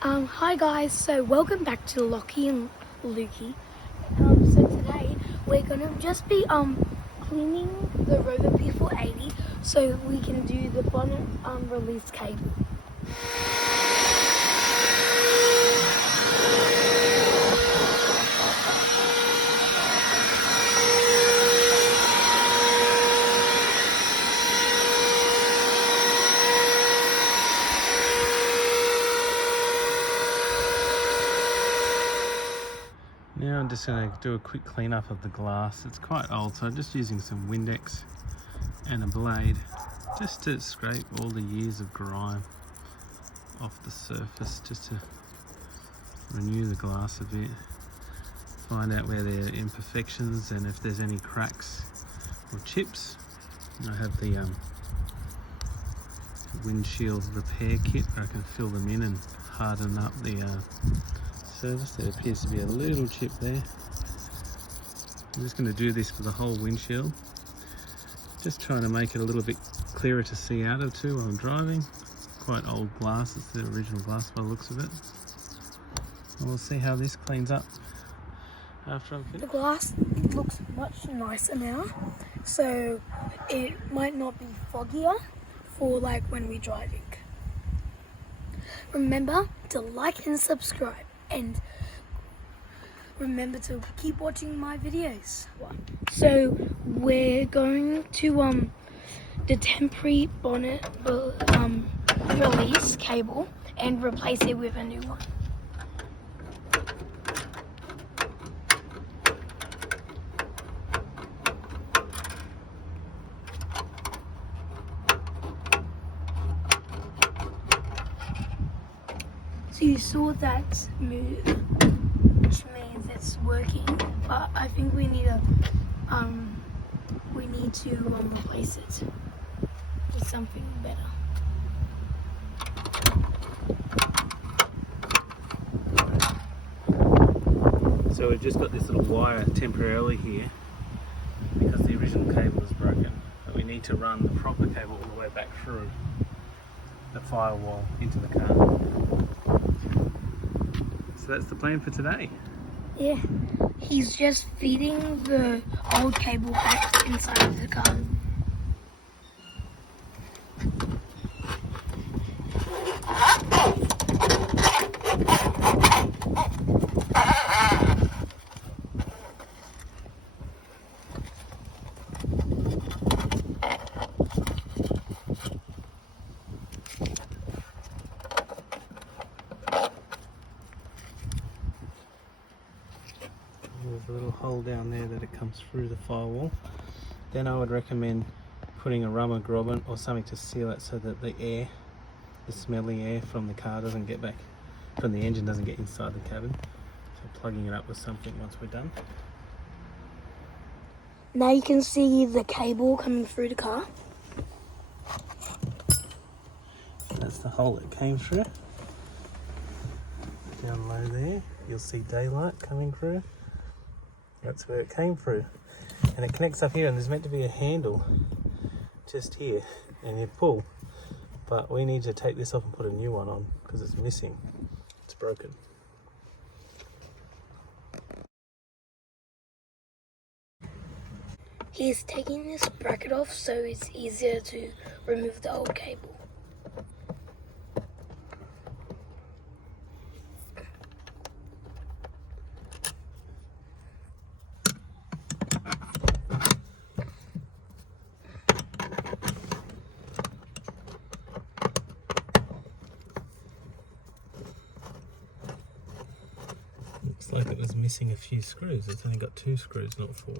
Hi guys, so welcome back to Lachie and Lukey. So today we're gonna just be cleaning the Rover P4 so we can do the bonnet release cable. Now I'm just going to do a quick clean up of the glass. It's quite old, so I'm just using some Windex and a blade just to scrape all the years of grime off the surface, just to renew the glass a bit, find out where there are imperfections and if there's any cracks or chips. I have the windshield repair kit where I can fill them in and harden up the surface. There appears to be a little chip there. I'm just going to do this for the whole windshield, just trying to make it a little bit clearer to see out of too while I'm driving. It's quite old glass, it's the original glass by the looks of it. And we'll see how this cleans up after I'm finished. The glass looks much nicer now, so it might not be foggier for like when we're driving. Remember to like and subscribe, and remember to keep watching my videos. So we're going to the temporary bonnet release cable and replace it with a new one. So you saw that move, which means it's working, but I think we need to replace it with something better. So we've just got this little wire temporarily here because the original cable is broken, but we need to run the proper cable all the way back through the firewall into the car. So that's the plan for today. Yeah, he's just feeding the old cable back inside of the car. There's a little hole down there that it comes through the firewall. Then I would recommend putting a rubber grommet or something to seal it so that the air, the smelly air from the car doesn't get back, from the engine doesn't get inside the cabin. So plugging it up with something once we're done. Now you can see the cable coming through the car. So that's the hole it came through. Down low there, you'll see daylight coming through. That's where it came through. And it connects up here, and there's meant to be a handle just here, and you pull. But we need to take this off and put a new one on because it's missing. It's broken. He's taking this bracket off so it's easier to remove the old cable. Looks like it was missing a few screws. It's only got 2 screws, not 4.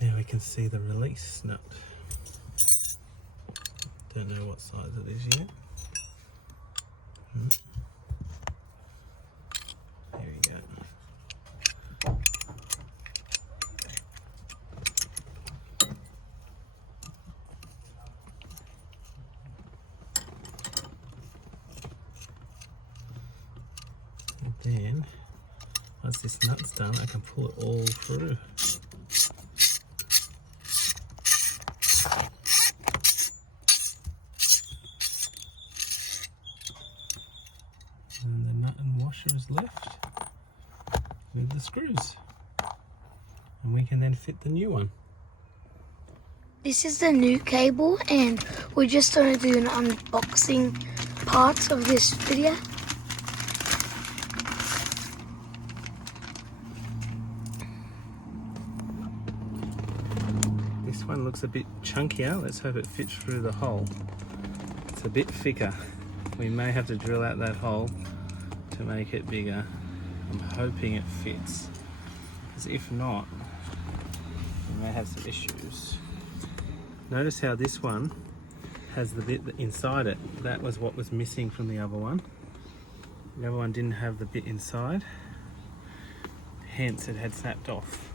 Now we can see the release nut. Don't know what size it is yet. There we go. And then, once this nut's done, I can pull it all through. and we can then fit the new one. This is the new cable, and we're just going to do an unboxing part of this video. This one looks a bit chunkier. Let's hope it fits through the hole. It's a bit thicker. We may have to drill out that hole to make it bigger. I'm hoping it fits, because if not, we may have some issues. Notice how this one has the bit inside it. That was what was missing from the other one. The other one didn't have the bit inside, hence it had snapped off.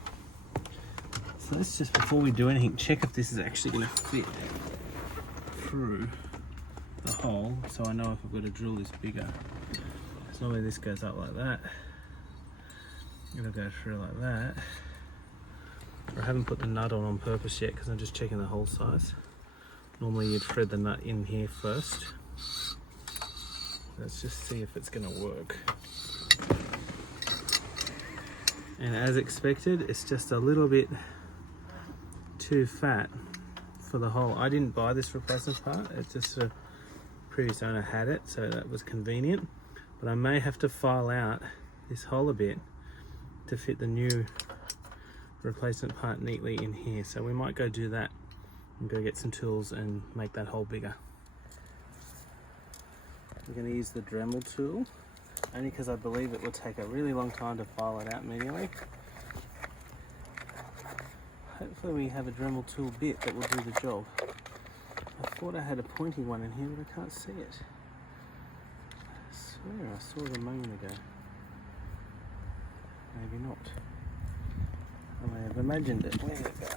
So let's just, before we do anything, check if this is actually going to fit through the hole, so I know if I've got to drill this bigger. So normally this goes up like that, it'll go through like that. I haven't put the nut on purpose yet because I'm just checking the hole size. Normally you'd thread the nut in here first. Let's just see if it's going to work. And as expected, it's just a little bit too fat for the hole. I didn't buy this replacement part, it's just a previous owner had it, so that was convenient. But I may have to file out this hole a bit to fit the new replacement part neatly in here. So we might go do that and go get some tools and make that hole bigger. We're going to use the Dremel tool, only because I believe it will take a really long time to file it out manually. Hopefully we have a Dremel tool bit that will do the job. I thought I had a pointy one in here, but I can't see it. I swear I saw it a moment ago. Maybe not. I may have imagined it. Where did it go?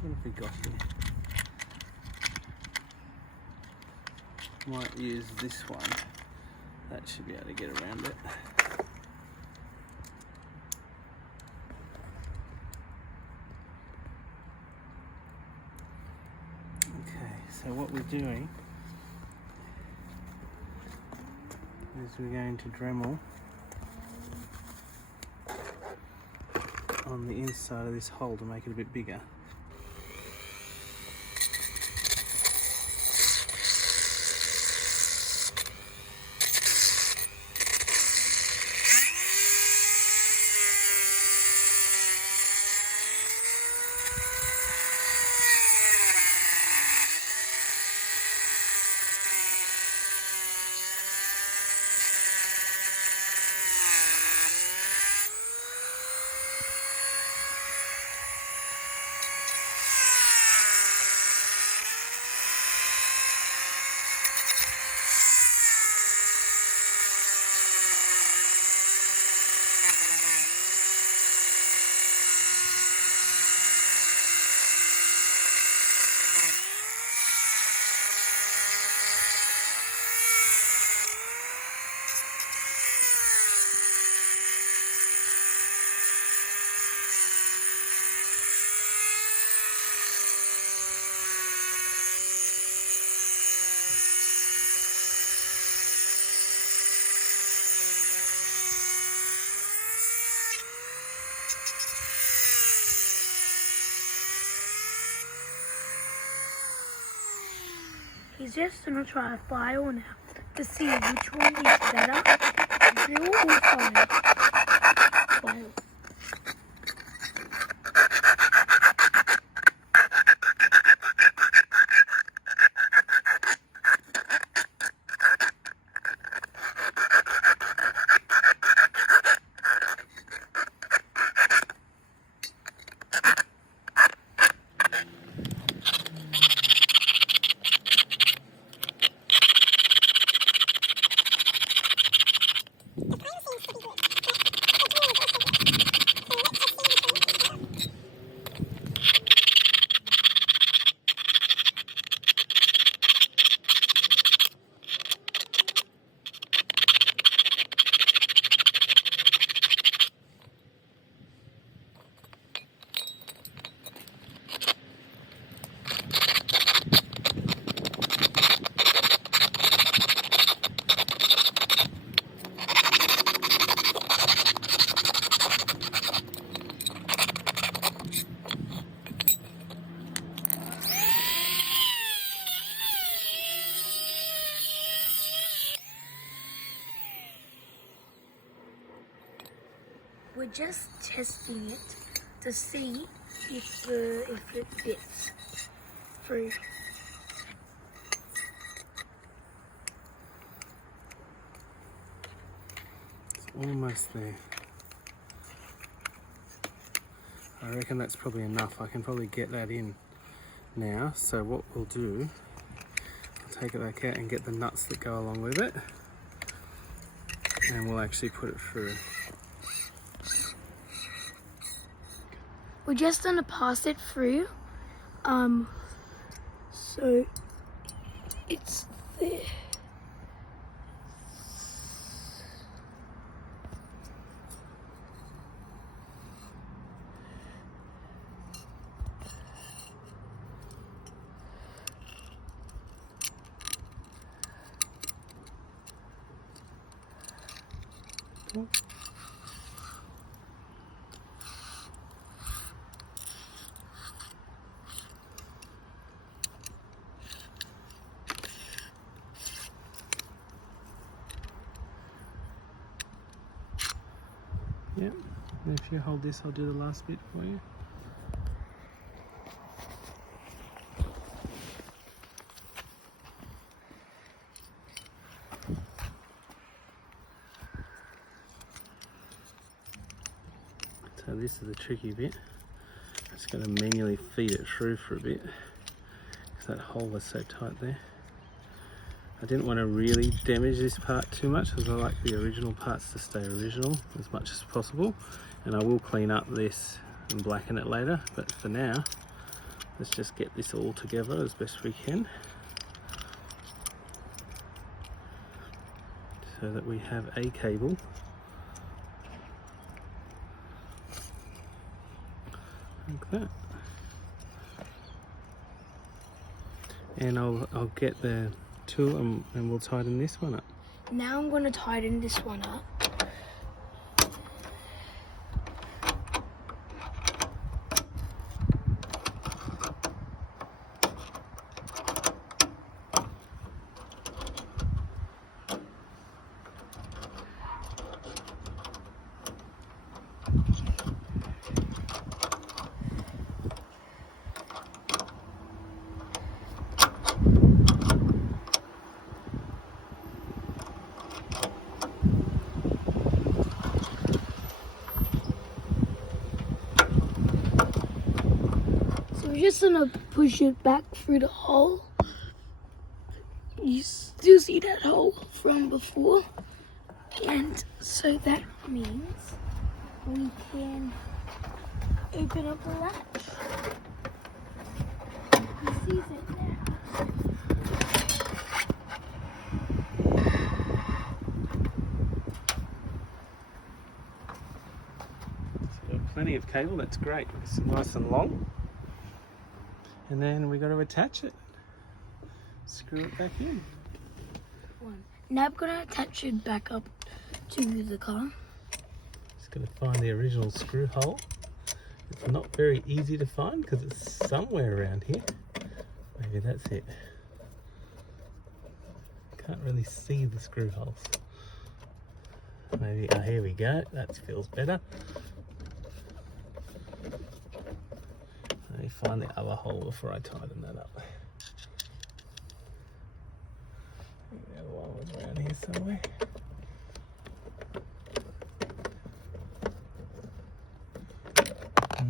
What have we got here? Might use this one. That should be able to get around it. Okay, so what we're doing is we're going to Dremel on the inside of this hole to make it a bit bigger. He's just going to try a file now to see which one is better, drill or file. File. just testing it to see if it fits through. It's almost there. I reckon that's probably enough. I can probably get that in now. So what we'll do, I'll take it back out and get the nuts that go along with it, and we'll actually put it through. We're just gonna pass it through, so it's there. Cool. Yep, and if you hold this, I'll do the last bit for you. So this is the tricky bit. I'm just going to manually feed it through for a bit because that hole was so tight there. I didn't want to really damage this part too much because I like the original parts to stay original as much as possible, and I will clean up this and blacken it later, but for now let's just get this all together as best we can so that we have a cable like that. And I'll get the tool and we'll tighten this one up. Now I'm going to tighten this one up. We're just gonna push it back through the hole. You still see that hole from before, and so that means we can open up the latch. He sees it now. So got plenty of cable, that's great. It's nice and long. And then we got to attach it. Screw it back in. Now I'm gonna attach it back up to the car. Just got to find the original screw hole. It's not very easy to find because it's somewhere around here. Maybe that's it. Can't really see the screw holes. Maybe, oh, here we go. That feels better. Let me find the other hole before I tighten that up. I think the other one was around here somewhere.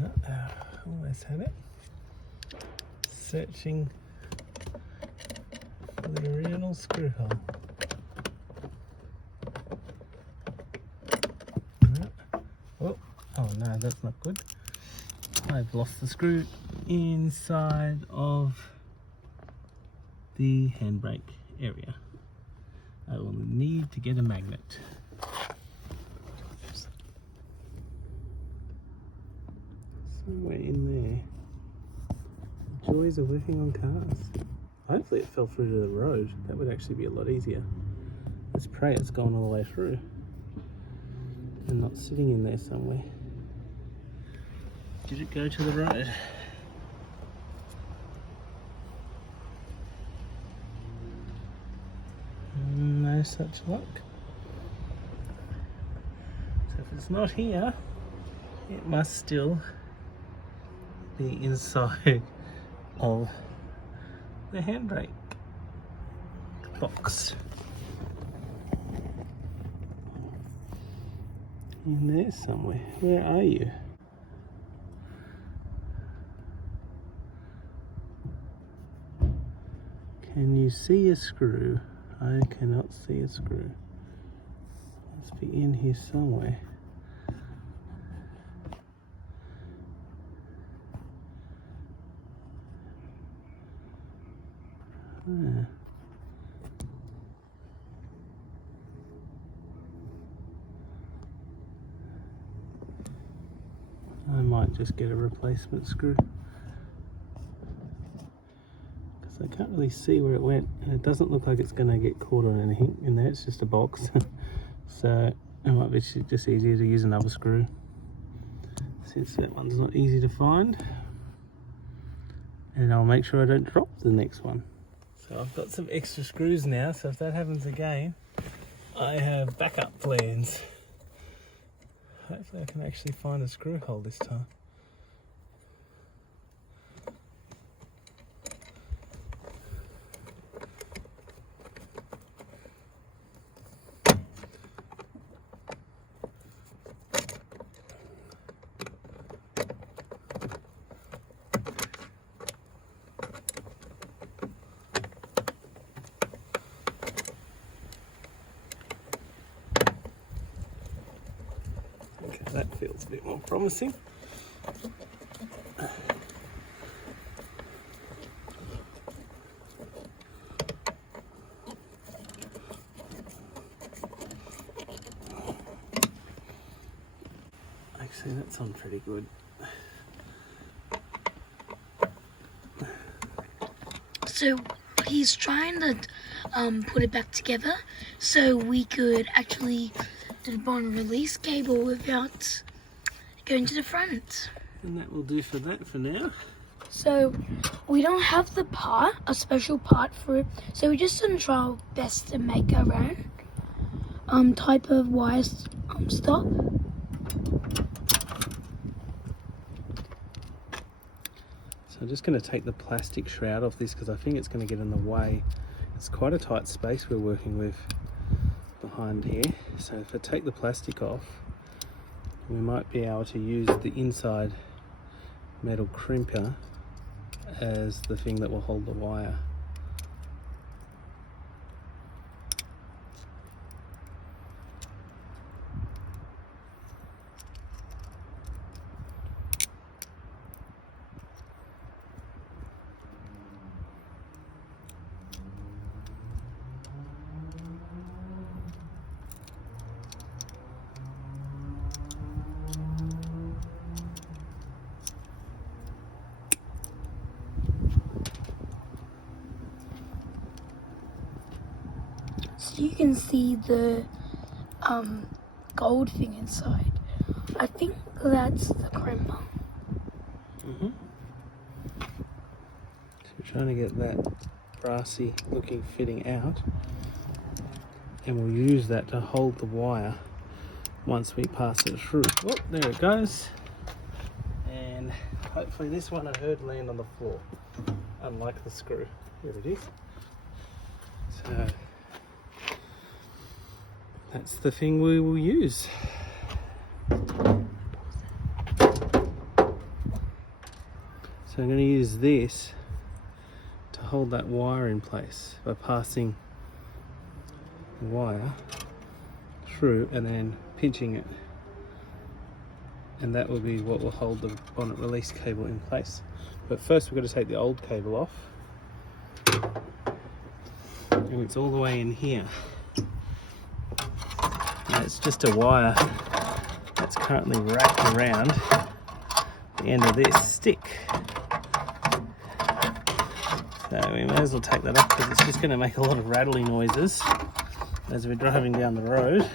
No, almost had it. Searching for the original screw hole. No. Oh no, that's not good. I've lost the screw inside of the handbrake area. I will need to get a magnet. Somewhere in there. The joys of working on cars. Hopefully it fell through to the road. That would actually be a lot easier. Let's pray it's gone all the way through and not sitting in there somewhere. Did it go to the road? No such luck. So if it's not here, it must still be inside of the handbrake box. In there somewhere. Where are you? Can you see a screw? I cannot see a screw. Must be in here somewhere. Ah. I might just get a replacement screw because I can't really see where it went, and it doesn't look like it's going to get caught on anything in there. It's just a box. So it might be just easier to use another screw since that one's not easy to find, and I'll make sure I don't drop the next one. So I've got some extra screws now, so if that happens again, I have backup plans. Hopefully I can actually find a screw hole this time. That feels a bit more promising. Actually, that sounds pretty good. So he's trying to put it back together so we could actually do the bonnet release cable without going to the front. And that will do for that for now. So we don't have the part, a special part for it, so we're just going to try our best to make our own type of wire stop. So I'm just going to take the plastic shroud off this because I think it's going to get in the way. It's quite a tight space we're working with behind here. So if I take the plastic off, we might be able to use the inside metal crimper as the thing that will hold the wire. So you can see the gold thing inside. I think that's the crimper. So we're trying to get that brassy looking fitting out, and we'll use that to hold the wire once we pass it through. Oh, there it goes. And hopefully this one I heard land on the floor, unlike the screw. There it is. So that's the thing we will use. So I'm going to use this to hold that wire in place by passing the wire through and then pinching it, and that will be what will hold the bonnet release cable in place. But first we've got to take the old cable off, and it's all the way in here. And it's just a wire that's currently wrapped around the end of this stick. So we may as well take that off because it's just going to make a lot of rattly noises as we're driving down the road.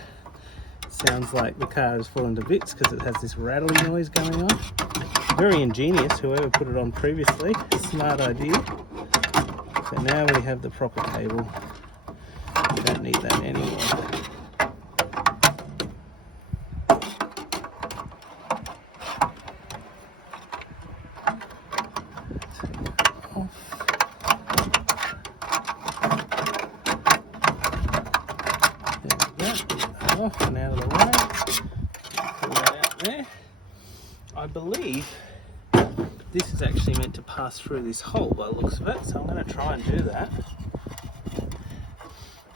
It sounds like the car is falling to bits because it has this rattly noise going on. Very ingenious, whoever put it on previously. Smart idea. So now we have the proper cable. We don't need that anymore. off and out of the way. Pull that out there. I believe this is actually meant to pass through this hole by the looks of it, so I'm going to try and do that.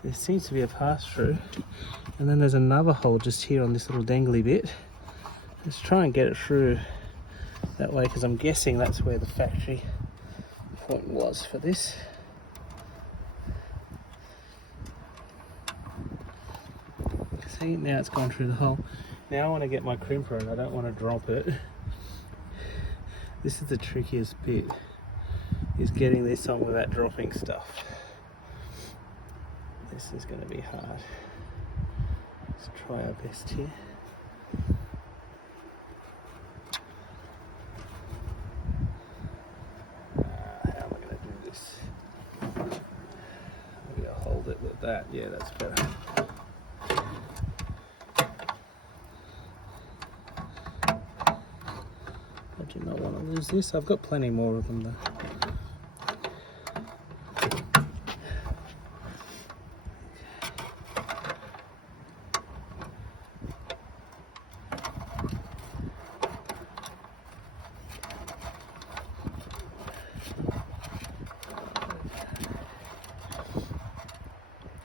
There seems to be a pass through, and then there's another hole just here on this little dangly bit. Let's try and get it through that way, because I'm guessing that's where the factory point was for this. See, now it's gone through the hole. Now I want to get my crimper and I don't want to drop it. This is the trickiest bit, is getting this on without dropping stuff. This is going to be hard. Let's try our best here. How am I going to do this? I'm going to hold it with that. Yeah, that's better. I do not want to lose this. I've got plenty more of them though.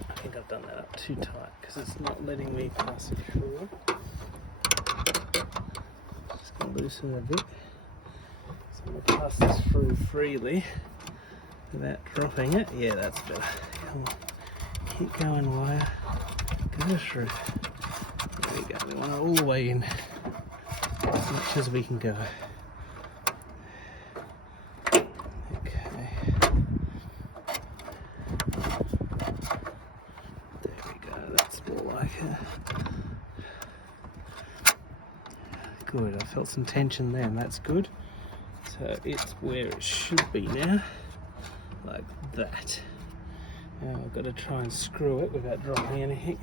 I think I've done that up too tight because it's not letting me pass it through. Just going to loosen it a bit. So I'm going to pass this through freely without dropping it. Yeah, that's better. Come on. Keep going, wire. Go through. There we go. We want it all the way in. As much as we can go. Okay. There we go. That's more like it. Good. I felt some tension there, and that's good. So it's where it should be now, like that. Now I've got to try and screw it without dropping anything.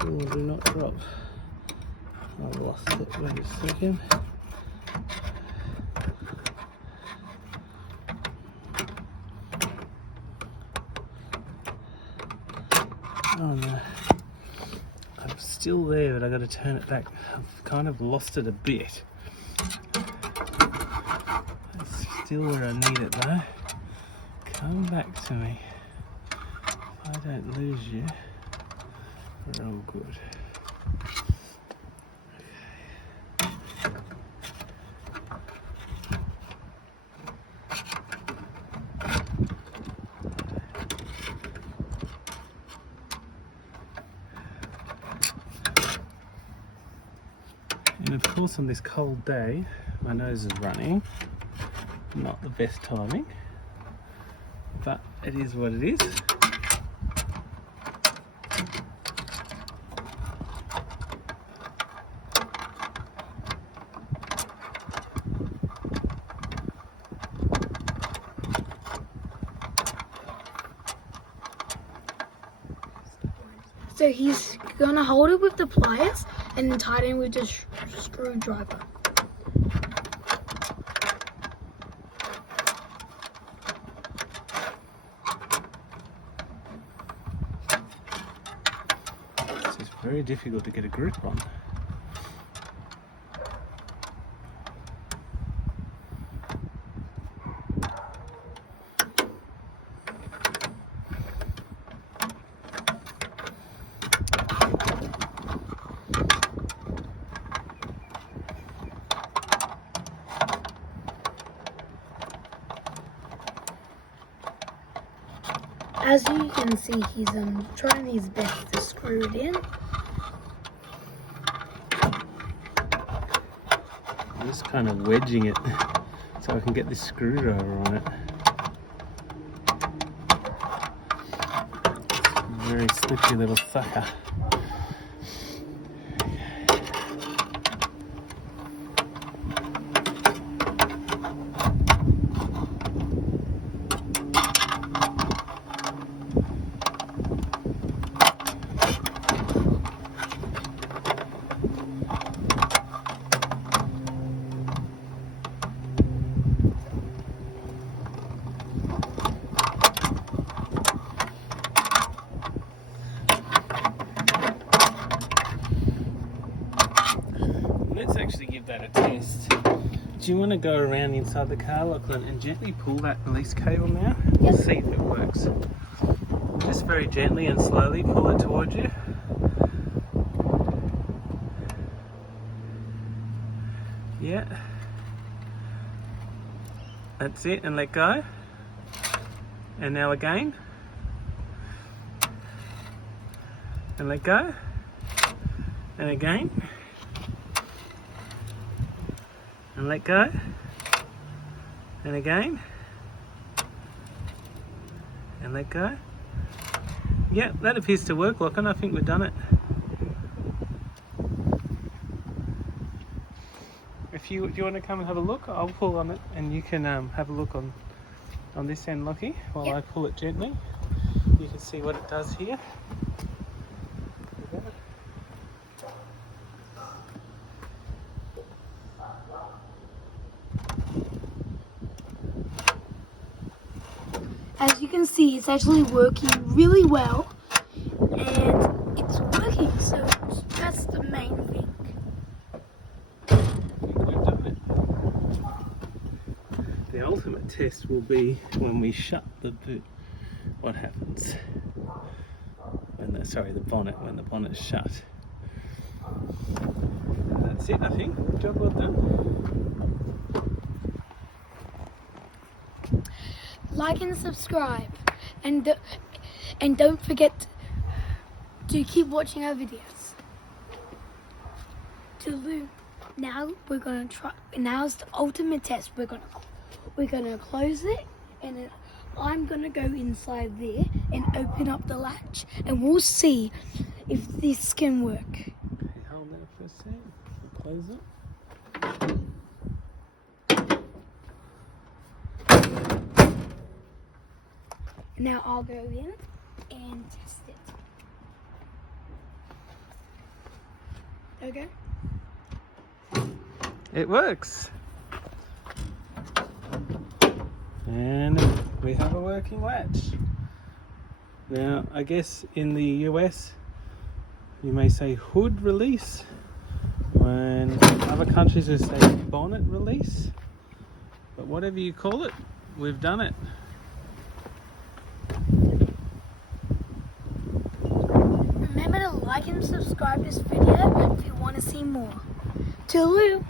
Oh, do not drop. I lost it. Wait a second. Oh no. I'm still there, but I've got to turn it back. I've kind of lost it a bit. It's still where I need it though. Come back to me. If I don't lose you, we're all good. And of course on this cold day, my nose is running. Not the best timing, but it is what it is. So he's gonna hold it with the pliers and then tighten with the screwdriver. This is very difficult to get a grip on. As you can see, he's trying his best to screw it in. I'm just kind of wedging it so I can get this screwdriver on it. Very slippery little sucker. Do you want to go around inside the car, Lachlan, and gently pull that release cable now? Yep. See if it works. Just very gently and slowly pull it towards you. Yeah. That's it, and let go. And now again. And let go. And again. And let go. And again. And let go. Yeah, that appears to work, Lachlan. I think we've done it. Do you want to come and have a look? I'll pull on it and you can have a look on this end, Lachie, while Yep. I pull it gently. You can see what it does here. As you can see, it's actually working really well, and it's working, so that's the main thing. We've done it. The ultimate test will be when we shut the boot. What happens? The bonnet, when the bonnet's shut. That's it, I think. Good job, well done. Like and subscribe, and don't forget to keep watching our videos. Now we're gonna try. Now's the ultimate test. We're gonna close it, and then I'm gonna go inside there and open up the latch, and we'll see if this can work. Okay, hold that for a second. Close it. Now I'll go in and test it. Okay. It works. And we have a working latch. Now, I guess in the US, you may say hood release, when other countries will say bonnet release. But whatever you call it, we've done it. Remember to like and subscribe this video if you want to see more. Toodaloo!